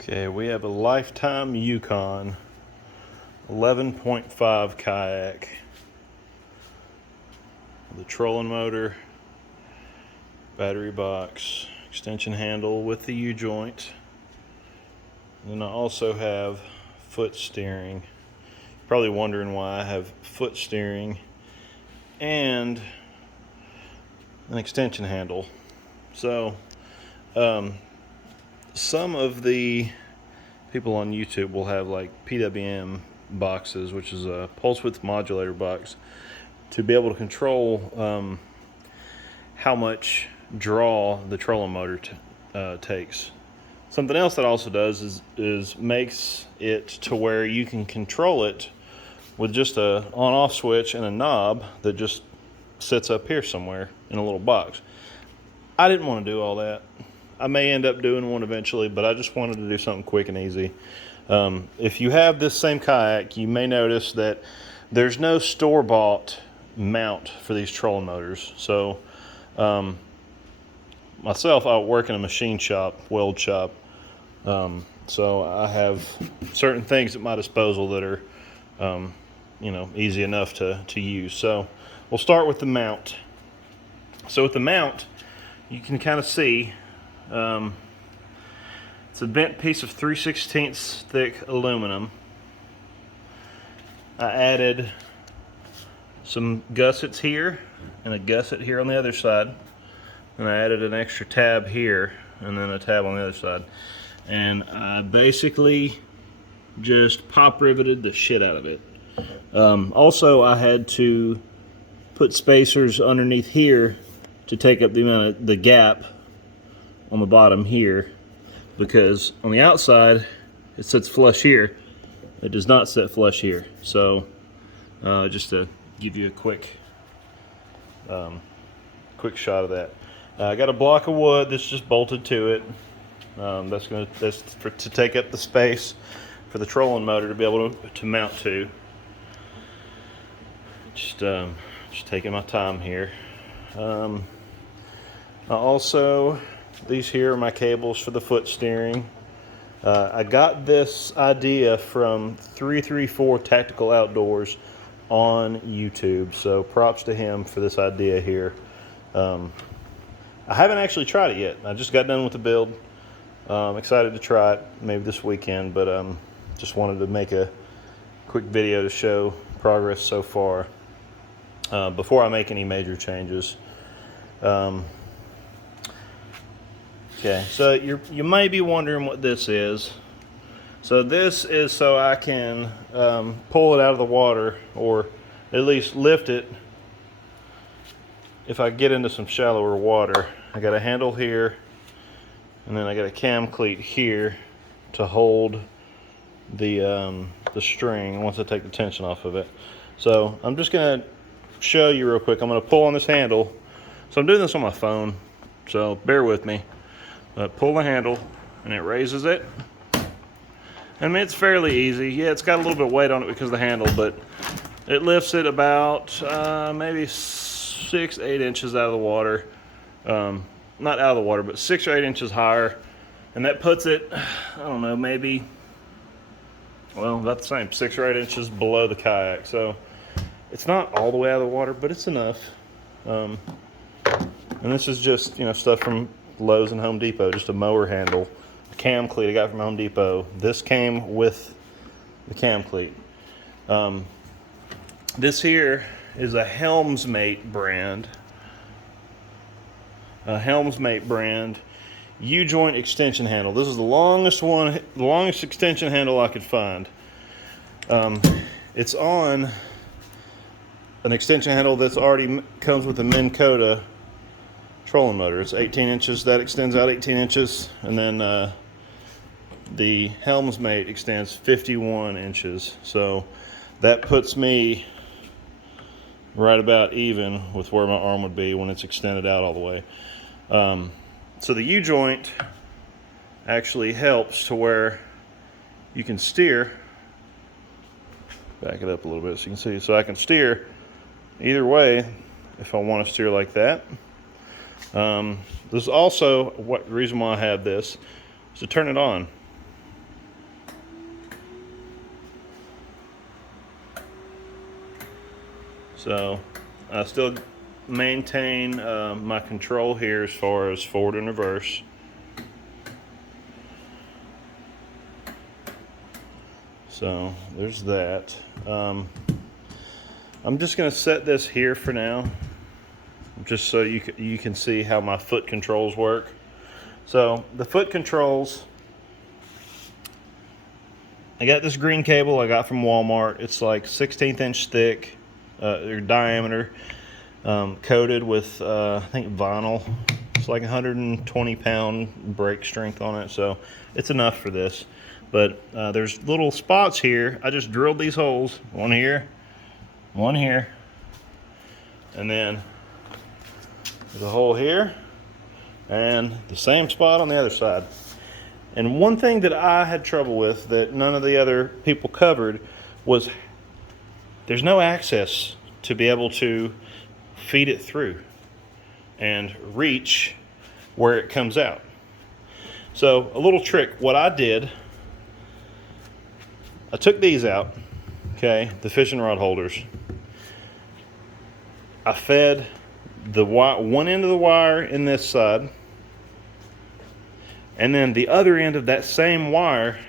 Okay, we have a Lifetime Yukon 11.5 kayak with a trolling motor, battery box, extension handle with the U-joint. And then I also have foot steering. Probably wondering why I have foot steering and an extension handle. So some of the people on YouTube will have like PWM boxes, which is a pulse width modulator box, to be able to control how much draw the trolling motor takes. Something else that also does is makes it to where you can control it with just a on-off switch and a knob that just sits up here somewhere in a little box. I didn't want to do all that. I may end up doing one eventually, but I just wanted to do something quick and easy. If you have this same kayak, you may notice that there's no store-bought mount for these trolling motors. So myself, I work in a machine shop, weld shop. So I have certain things at my disposal that are easy enough to use. So we'll start with the mount. So with the mount, you can kind of see it's a bent piece of 3/16 thick aluminum. I added some gussets here and a gusset here on the other side, and I added an extra tab here and then a tab on the other side, and I basically just pop riveted the shit out of it. Also, I had to put spacers underneath here to take up the amount of the gap on the bottom here, because on the outside it sits flush here. It does not sit flush here. So just to give you a quick shot of that, I got a block of wood that's just bolted to it. That's to take up the space for the trolling motor to be able to mount to. Just taking my time here. These here are my cables for the foot steering. I got this idea from 334 Tactical Outdoors on YouTube, so props to him for this idea here. I haven't actually tried it yet. I just got done with the build. I'm excited to try it maybe this weekend, but just wanted to make a quick video to show progress so far before I make any major changes. Okay, so you may be wondering what this is. So this is so I can pull it out of the water, or at least lift it if I get into some shallower water. I got a handle here, and then I got a cam cleat here to hold the string once I take the tension off of it. So I'm just gonna show you real quick. I'm gonna pull on this handle. So I'm doing this on my phone, so bear with me. Pull the handle and it raises it. I mean, it's fairly easy. Yeah, it's got a little bit of weight on it because of the handle, but it lifts it about maybe 6 to 8 inches out of the water. Not out of the water, but 6 or 8 inches higher. And that puts it, I don't know, maybe, well, about the same, 6 or 8 inches below the kayak. So it's not all the way out of the water, but it's enough. And this is just, stuff from Lowe's and Home Depot, just a mower handle, a cam cleat I got from Home Depot. This came with the cam cleat. This here is a Helmsmate brand. U-joint extension handle. This is the longest extension handle I could find. It's on an extension handle that's already comes with a Minn Kota trolling motor. It's 18 inches. That extends out 18 inches, and then the Helmsmate extends 51 inches. So that puts me right about even with where my arm would be when it's extended out all the way. So the U-joint actually helps to where you can steer. Back it up a little bit so you can see. So I can steer either way if I want to steer like that. This is also the reason why I have this is to turn it on. So I still maintain my control here as far as forward and reverse. So there's that. I'm just going to set this here for now, just so you can see how my foot controls work. So the foot controls, I got this green cable I got from Walmart. It's like 16th inch thick, or diameter, coated with I think vinyl. It's like 120 pound brake strength on it, so it's enough for this. But there's little spots here. I just drilled these holes, one here, and then there's a hole here, and the same spot on the other side. And one thing that I had trouble with that none of the other people covered was there's no access to be able to feed it through and reach where it comes out. So a little trick, what I did, I took these out, okay, the fishing rod holders. I fed the one end of the wire in this side, and then the other end of that same wire,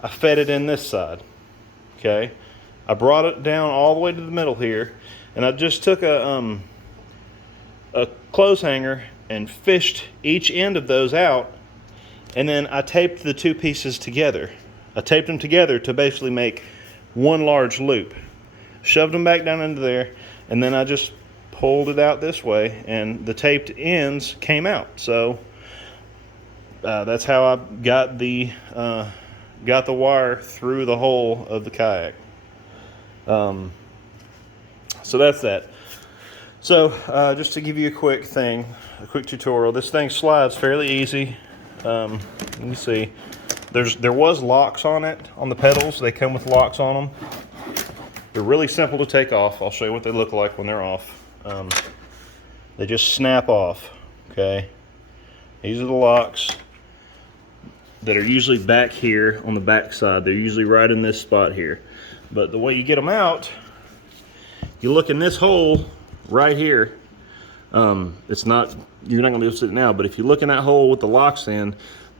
I fed it in this side, okay. I brought it down all the way to the middle here, and I just took a clothes hanger and fished each end of those out, and then I taped the two pieces together. I taped them together to basically make one large loop. Shoved them back down into there, and then I just pulled it out this way, and the taped ends came out. So that's how I got the wire through the hole of the kayak. So that's that. So just to give you a quick tutorial. This thing slides fairly easy. Let me see. There was locks on it, on the pedals. They come with locks on them. They're really simple to take off. I'll show you what they look like when they're off. They just snap off, okay? These are the locks that are usually back here on the back side. They're usually right in this spot here. But the way you get them out, you look in this hole right here. You're not gonna be able to see it now, but if you look in that hole with the locks in,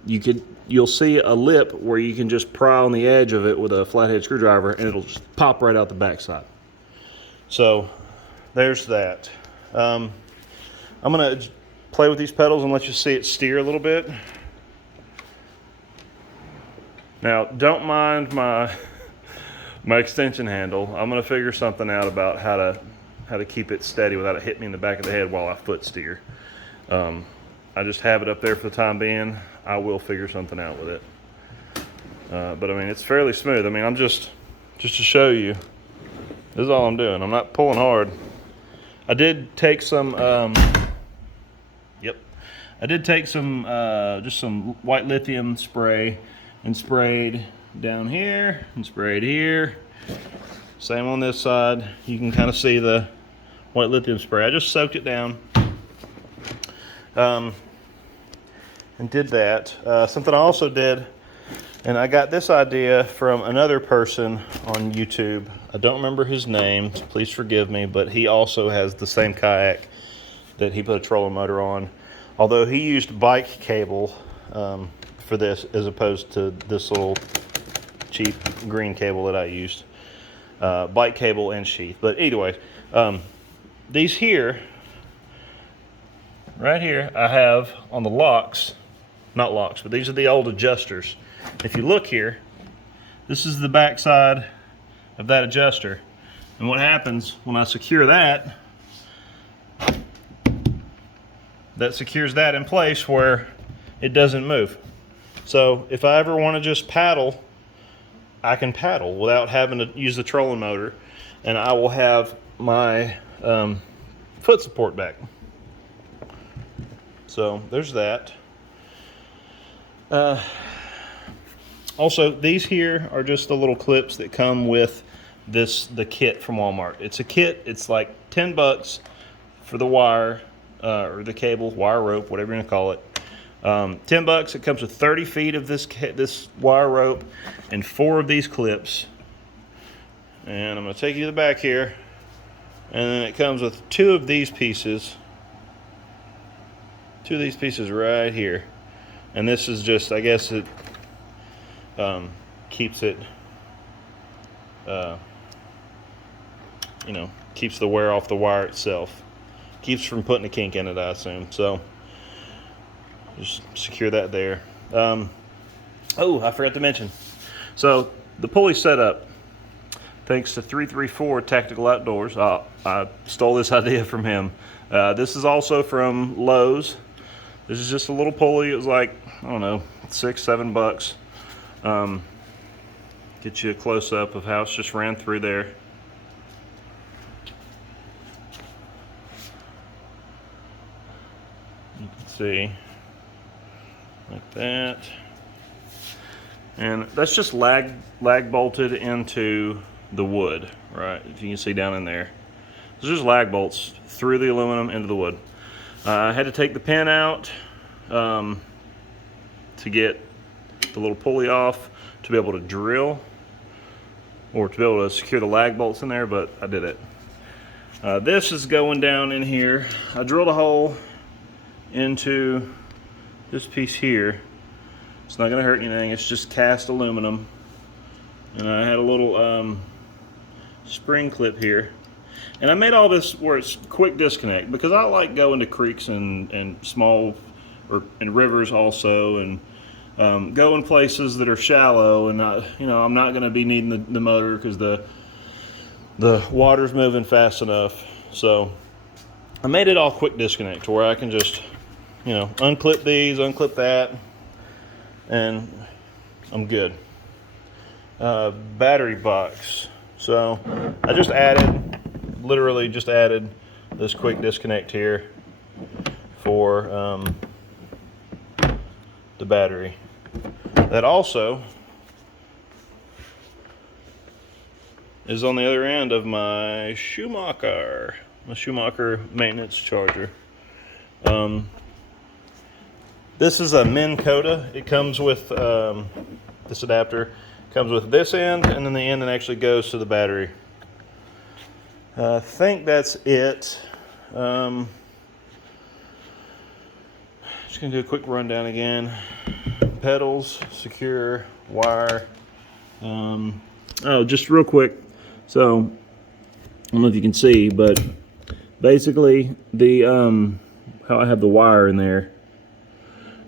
you'll see a lip where you can just pry on the edge of it with a flathead screwdriver, and it'll just pop right out the backside. So there's that. I'm gonna play with these pedals and let you see it steer a little bit. Now, don't mind my extension handle. I'm gonna figure something out about how to keep it steady without it hitting me in the back of the head while I foot steer. I just have it up there for the time being. I will figure something out with it. But I mean, it's fairly smooth. I mean, I'm just to show you, this is all I'm doing. I'm not pulling hard. I did take some, just some white lithium spray and sprayed down here and sprayed here. Same on this side. You can kind of see the white lithium spray. I just soaked it down. And did that. Something I also did, and I got this idea from another person on YouTube. I don't remember his name, please forgive me, but he also has the same kayak that he put a trolling motor on. Although he used bike cable for this as opposed to this little cheap green cable that I used. Bike cable and sheath. But anyway, these here, right here, I have on the locks, not locks, but these are the old adjusters. If you look here, this is the back side of that adjuster. And what happens when I secure that, that secures that in place where it doesn't move. So if I ever want to just paddle, I can paddle without having to use the trolling motor, and I will have my foot support back. So there's that. Also, these here are just the little clips that come with the kit from Walmart. It's a kit. It's like 10 bucks for the wire or the cable, wire rope, whatever you want to call it. 10 bucks. It comes with 30 feet of this wire rope and 4 of these clips. And I'm going to take you to the back here. And then it comes with two of these pieces right here. And this is just, I guess it keeps it, keeps the wear off the wire itself. Keeps from putting a kink in it, I assume. So just secure that there. Oh, I forgot to mention. So the pulley setup, thanks to 334 Tactical Outdoors. I stole this idea from him. This is also from Lowe's. This is just a little pulley. It was like, I don't know, $6-7. Get you a close up of how it's just ran through there. You can see like that. And that's just lag bolted into the wood, right? If you can see down in there. There's just lag bolts through the aluminum into the wood. I had to take the pin out to get the little pulley off to be able to drill, or to be able to secure the lag bolts in there, but I did it. This is going down in here. I drilled a hole into this piece here. It's not gonna hurt anything, it's just cast aluminum. And I had a little spring clip here. And I made all this where it's quick disconnect, because I like going to creeks and small, and rivers also, and go in places that are shallow, and I'm not going to be needing the motor because the water's moving fast enough. So I made it all quick disconnect to where I can just unclip these, unclip that, and I'm good. Battery box. So I just literally just added this quick disconnect here for the battery. That also is on the other end of my Schumacher maintenance charger. This is a Minn Kota. It comes with this adapter. Comes with this end, and then the end that actually goes to the battery. I think that's it. Just gonna do a quick rundown again. Pedals, secure, wire. Oh, just real quick. So, I don't know if you can see, but basically the how I have the wire in there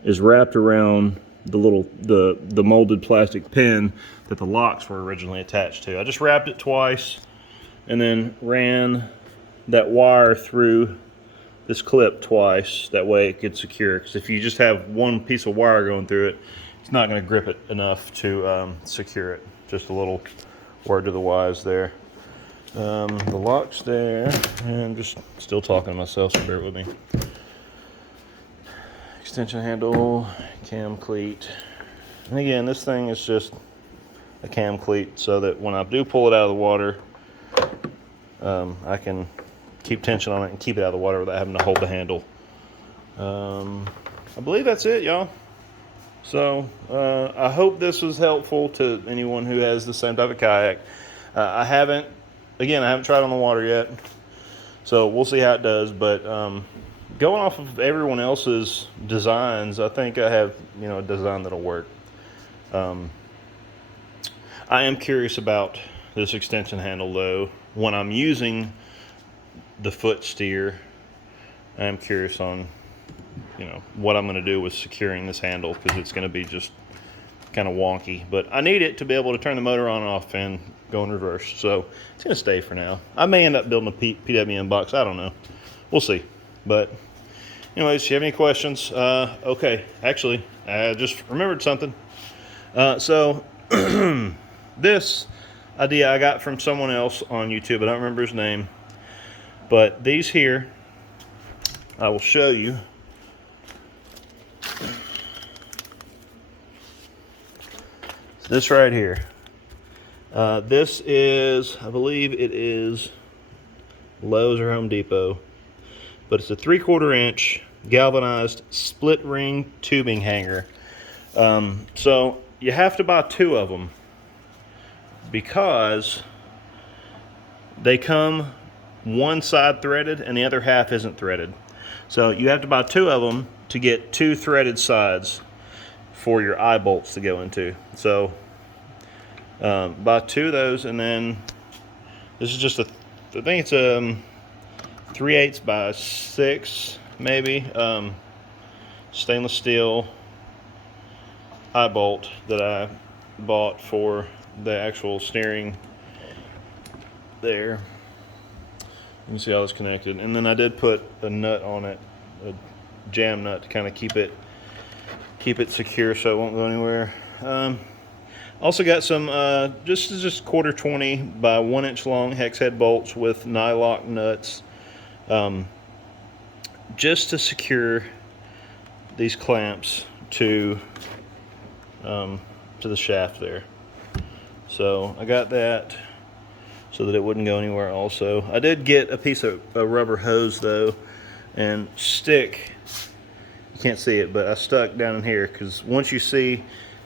is wrapped around the molded plastic pin that the locks were originally attached to. I just wrapped it twice and then ran that wire through this clip twice. That way it could secure, because if you just have one piece of wire going through it, it's not going to grip it enough to secure it. Just a little word to the wise there. The lock's there, and I'm just still talking to myself, so bear with me. Extension handle, cam cleat. And again, this thing is just a cam cleat so that when I do pull it out of the water, I can keep tension on it and keep it out of the water without having to hold the handle. I believe that's it, y'all. So I hope this was helpful to anyone who has the same type of kayak. I haven't tried on the water yet, so we'll see how it does. But going off of everyone else's designs, I think I have a design that'll work. I am curious about this extension handle though. When I'm using the foot steer, I am curious on what I'm going to do with securing this handle, because it's going to be just kind of wonky. But I need it to be able to turn the motor on and off and go in reverse, so it's going to stay for now. I may end up building a PWM box, I don't know, we'll see. But anyways, if you have any questions, okay, actually I just remembered something. So this idea I got from someone else on YouTube. I don't remember his name, but these here I will show you. This right here. This is, I believe it is Lowe's or Home Depot, but it's a 3/4 inch galvanized split ring tubing hanger. So you have to buy 2 of them, because they come one side threaded and the other half isn't threaded. So you have to buy 2 of them to get 2 threaded sides for your eye bolts to go into. So buy 2 of those, and then this is just I think it's a 3/8 by 6 maybe stainless steel eye bolt that I bought for the actual steering there. You can see how it's connected, and then I did put a nut on it, a jam nut, to kind of keep it secure so it won't go anywhere. Also got some just 1/4-20 by 1 inch long hex head bolts with nylock nuts, just to secure these clamps to the shaft there. So I got that so that it wouldn't go anywhere. Also, I did get a piece of a rubber hose though, and stick. You can't see it, but I stuck down in here because once you see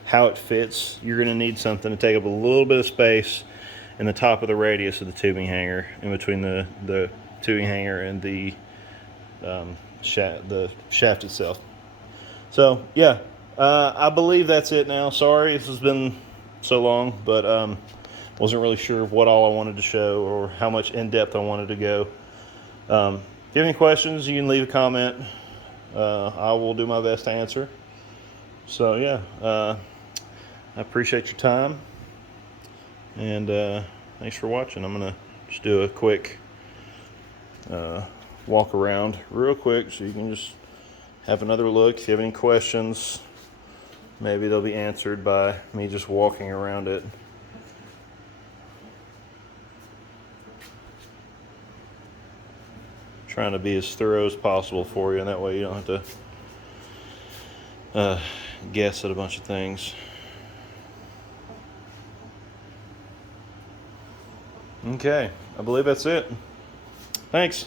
how it fits, you're going to need something to take up a little bit of space in the top of the radius of the tubing hanger, in between the tubing hanger and the shaft itself. So yeah, I believe that's it now. Sorry this has been so long, but wasn't really sure what all I wanted to show or how much in depth I wanted to go. If you have any questions, you can leave a comment. I will do my best to answer. So yeah, I appreciate your time, and thanks for watching. I'm gonna just do a quick walk around real quick so you can just have another look. If you have any questions, maybe they'll be answered by me just walking around it. Trying to be as thorough as possible for you, and that way you don't have to guess at a bunch of things. Okay, I believe that's it. Thanks.